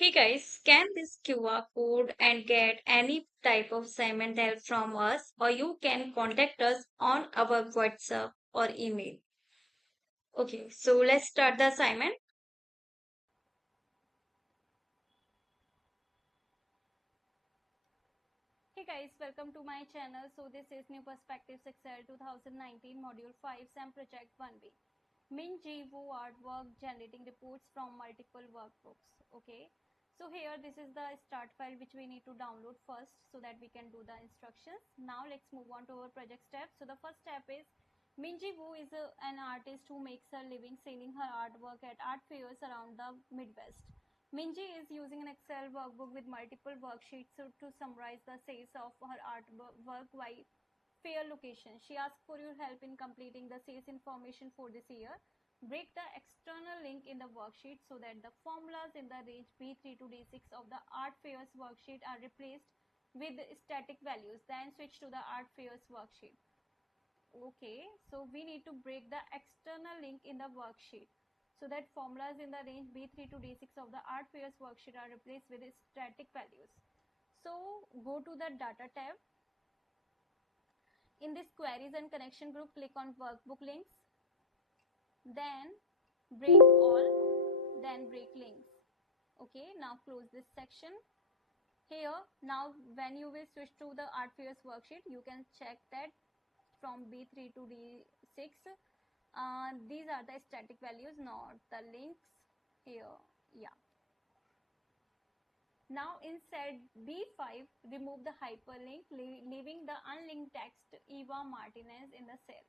Hey guys, scan this QR code and get any type of assignment help from us, or you can contact us on our WhatsApp or email. Okay, so let's start the assignment. Hey guys, welcome to my channel. So this is New Perspectives Excel 2019 Module 5 SAM Project 1B. Min Wu artwork generating reports from multiple workbooks. Okay. So here this is the start file which we need to download first so that we can do the instructions. Now let's move on to our project step. So the first step is Minji Wu is an artist who makes a living selling her artwork at art fairs around the Midwest. Minji is using an Excel workbook with multiple worksheets to summarize the sales of her artwork by fair location. She asks for your help in completing the sales information for this year. Break the external link in the worksheet so that the formulas in the range B3 to D6 of the art fairs worksheet are replaced with static values. Then switch to the art fairs worksheet. Okay, so we need to break the external link in the worksheet so that formulas in the range B3 to D6 of the art fairs worksheet are replaced with static values. So go to the data tab. In this queries and connection group, click on workbook links, then break all, then break links. Okay, now close this section. Here, now when you will switch to the art fairs worksheet, you can check that from B3 to D6 these are the static values, not the links here. Yeah. Now in cell B5, remove the hyperlink, leaving the unlinked text Eva Martinez in the cell.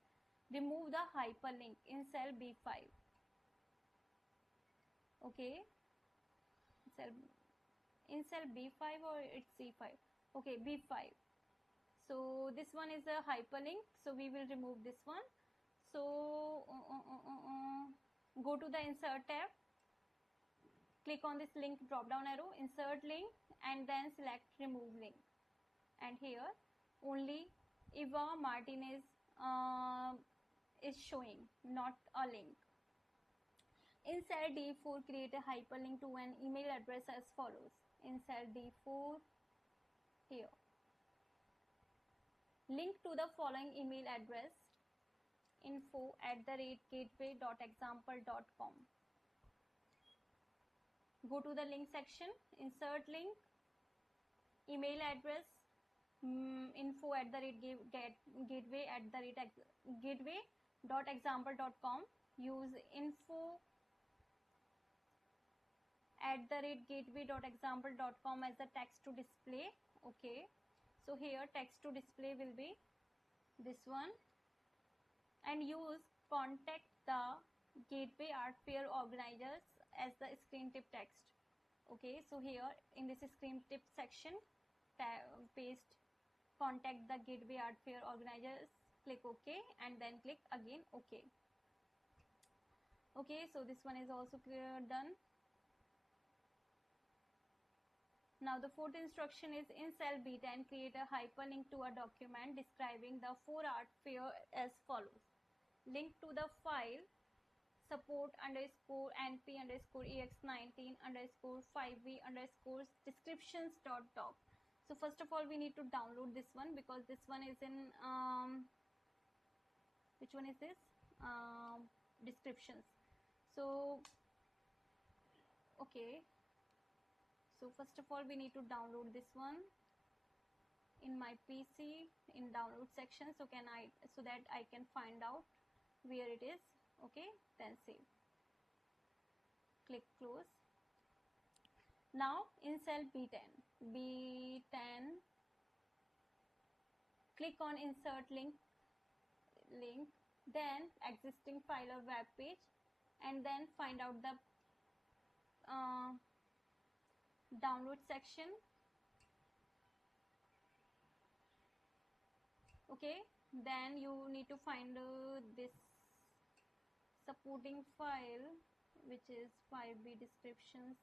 Remove the hyperlink in cell B5. Okay. Cell in cell B5 or it's C5. Okay, B5. So this one is a hyperlink. So we will remove this one. So go to the insert tab, click on this link drop down arrow, insert link, and then select remove link. And here only Eva Martinez is showing, not a link. In cell D4, create a hyperlink to an email address as follows. In cell D4, here, link to the following email address: info@gateway.example.com. Go to the link section, insert link, email address, info at the rate gateway at the rate gateway.example.com. Use info at the rate gateway.example.com as the text to display. Okay, so here text to display will be this one, and use contact the gateway art fair organizers as the screen tip text. Okay, so here in this screen tip section, paste contact the gateway art fair organizers, click OK, and then click again OK. Okay, so this one is also done. Now the fourth instruction is in cell B10, create a hyperlink to a document describing the 4 art fair as follows. Link to the file support underscore np underscore ex19 underscore 5v underscore descriptions.doc. So first of all we need to download this one because this one is in which one is this, descriptions. So okay, so first of all we need to download this one in my PC in download section, so that I can find out where it is. Okay, then save, click close. Now in cell B10, click on insert link, then existing file or web page, and then find out the download section. Okay, then you need to find this supporting file, which is 5b descriptions.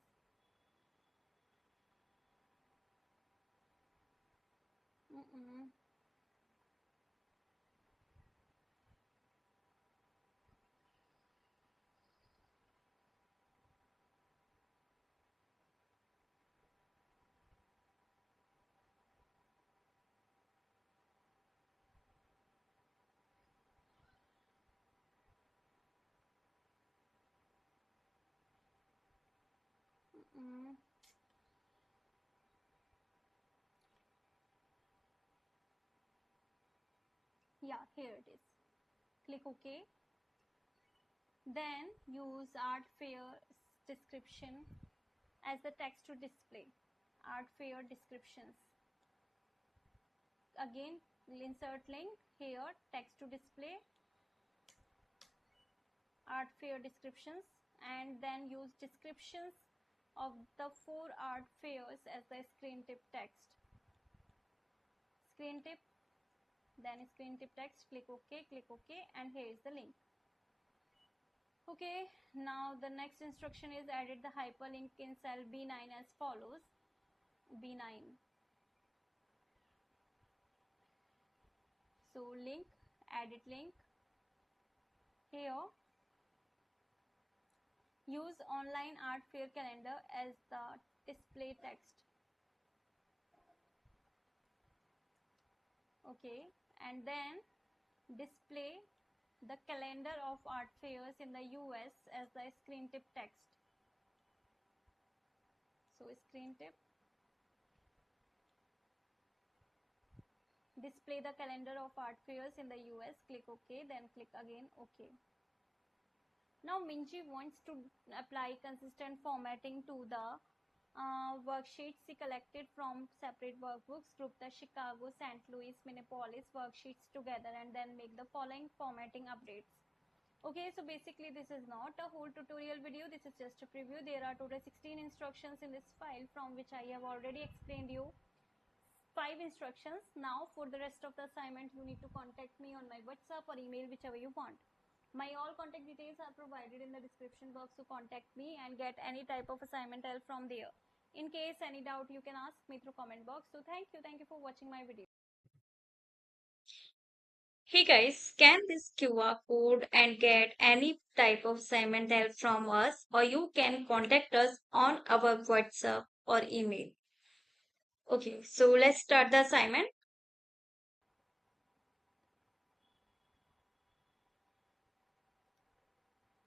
Mm, yeah, here it is. Click OK. Then use art fair description as the text to display. Art fair descriptions. Again, insert link here, text to display, art fair descriptions, and then use descriptions of the 4 art fairs as the screen tip text. Screen tip, then screen tip text, click OK, and here is the link. Okay, now the next instruction is edit the hyperlink in cell B9 as follows. B9. So link, edit link. Here, use online art fair calendar as the display text. Okay, and then display the calendar of art fairs in the US as the screen tip text. So screen tip, display the calendar of art fairs in the US, click OK, then click again OK. Now Minji wants to apply consistent formatting to the worksheets she collected from separate workbooks, group the Chicago, St. Louis, Minneapolis worksheets together, and then make the following formatting updates. Okay, so basically this is not a whole tutorial video, this is just a preview. There are total 16 instructions in this file, from which I have already explained you 5 instructions. Now for the rest of the assignment, you need to contact me on my WhatsApp or email, whichever you want. My all contact details are provided in the description box, so contact me and get any type of assignment help from there. In case any doubt, you can ask me through comment box. So thank you for watching my video. Hey guys, scan this QR code and get any type of assignment help from us, or you can contact us on our WhatsApp or email. Okay, so let's start the assignment.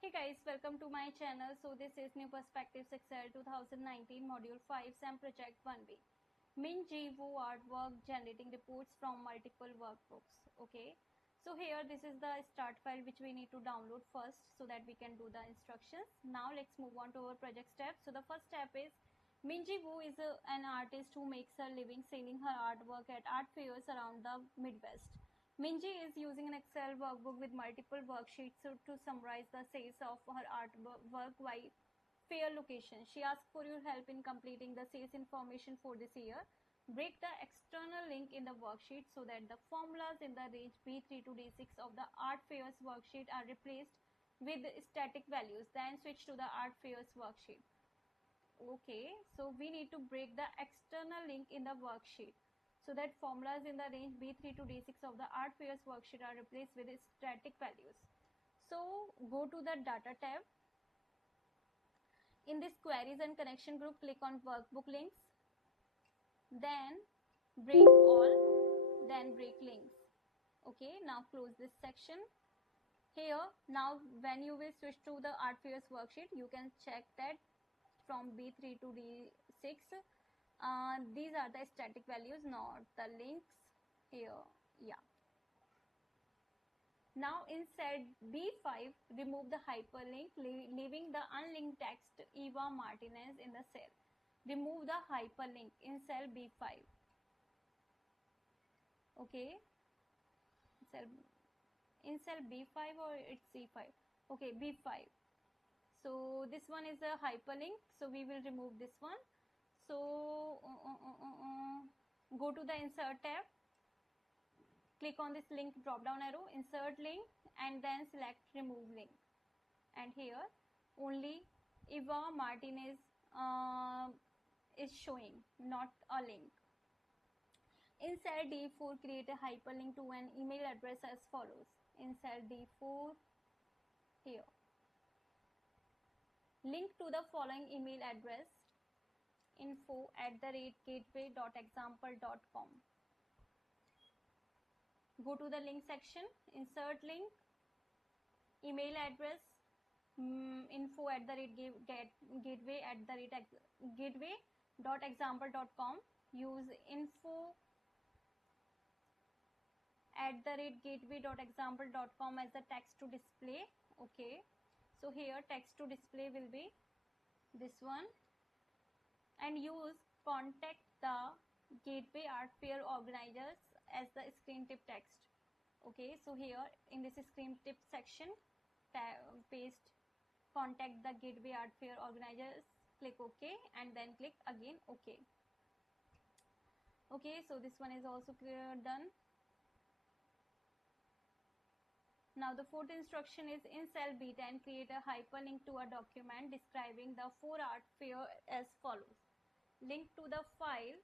Hey guys, welcome to my channel. So this is New Perspectives Excel 2019 Module 5 SAM Project 1B. Minjivu artwork generating reports from multiple workbooks. Okay. So here this is the start file which we need to download first so that we can do the instructions. Now let's move on to our project step. So the first step is Minjivu is an artist who makes her living selling her artwork at art fairs around the Midwest. Minji is using an Excel workbook with multiple worksheets to summarize the sales of her artwork by fair location. She asks for your help in completing the sales information for this year. Break the external link in the worksheet so that the formulas in the range B3 to D6 of the art fairs worksheet are replaced with static values. Then switch to the art fairs worksheet. Okay, so we need to break the external link in the worksheet so that formulas in the range B3 to D6 of the art fairs worksheet are replaced with static values. So go to the data tab. In this queries and connection group, click on workbook links, then break all, then break links. Okay, now close this section. Here, now when you will switch to the art fairs worksheet, you can check that from B3 to D6, these are the static values, not the links here. Yeah. Now in cell B5, remove the hyperlink, leaving the unlinked text Eva Martinez in the cell. Remove the hyperlink in cell B5. Okay. Cell in cell B5 or it's C5. Okay, B5. So this one is a hyperlink, so we will remove this one. So go to the insert tab, click on this link drop down arrow, insert link, and then select remove link. And here only Eva Martinez is showing, not a link. In cell D4, create a hyperlink to an email address as follows. In cell D4, here, link to the following email address: info@gateway.example.com. Go to the link section, insert link, email address, info at the rate gateway at the rate gateway.example.com. Use info at the rate gateway.example.com as the text to display. Okay, so here text to display will be this one, and use contact the gateway art fair organizers as the screen tip text. Okay, so here in this screen tip section, paste contact the gateway art fair organizers, click OK, and then click again OK. Okay, so this one is also clear, done. Now the fourth instruction is in cell B10 create a hyperlink to a document describing the 4 art fair as follows. Link to the file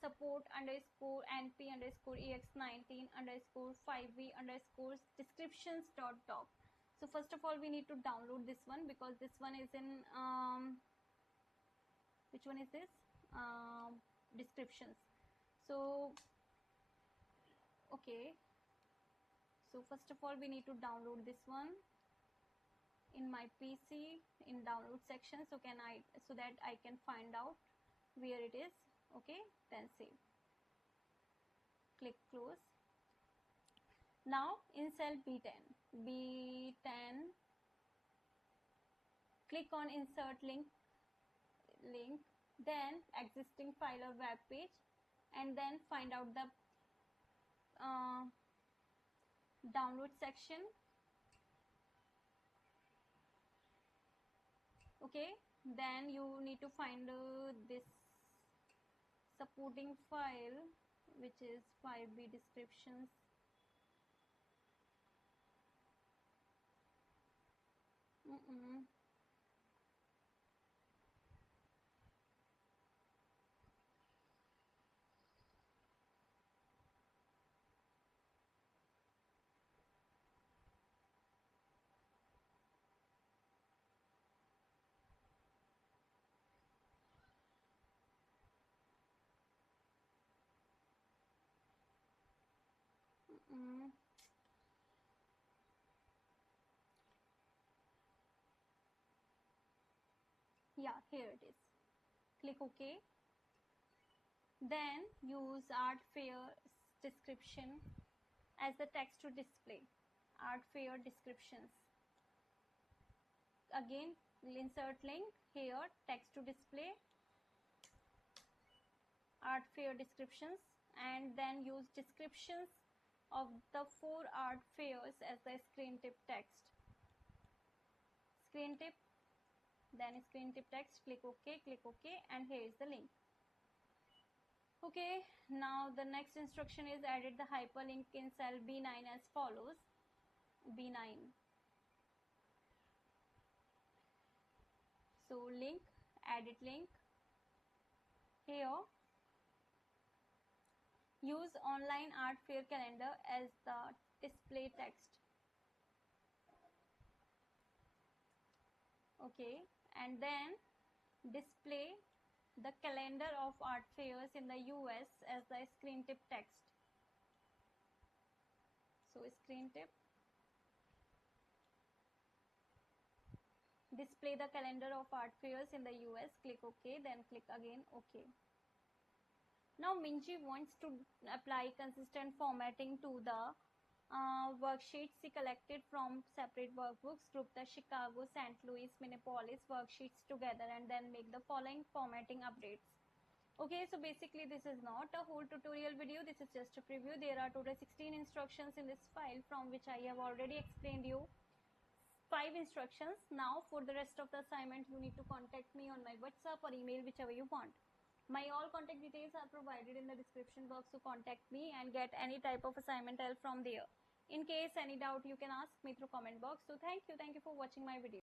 support underscore np underscore ex19 underscore 5v underscore descriptions.doc. So first of all we need to download this one, because this one is in which one is this, descriptions. So okay, so first of all we need to download this one in my PC in download section, so that I can find out where it is. Okay, then save, click close. Now in cell B10 click on insert link, then existing file or web page, and then find out the download section. Okay, then you need to find this supporting file, which is 5b descriptions. Yeah, here it is. Click OK. Then use art fair description as the text to display. Art fair descriptions. Again, insert link here, text to display, art fair descriptions, and then use descriptions of the 4 art fairs as the screen tip text. Screen tip, then screen tip text, click OK, and here is the link. Okay, now the next instruction is edit the hyperlink in cell B9 as follows. B9. So link, edit link. Here, use online art fair calendar as the display text. Okay, and then display the calendar of art fairs in the US as the screen tip text. So screen tip, display the calendar of art fairs in the US, click OK, then click again OK. Now Minji wants to apply consistent formatting to the worksheets she collected from separate workbooks. Group the Chicago, St. Louis, Minneapolis worksheets together and then make the following formatting updates. Okay, so basically this is not a whole tutorial video, this is just a preview. There are total 16 instructions in this file, from which I have already explained you 5 instructions. Now for the rest of the assignment you need to contact me on my WhatsApp or email, whichever you want. My all contact details are provided in the description box, so contact me and get any type of assignment help from there. In case any doubt, you can ask me through comment box. So thank you for watching my video.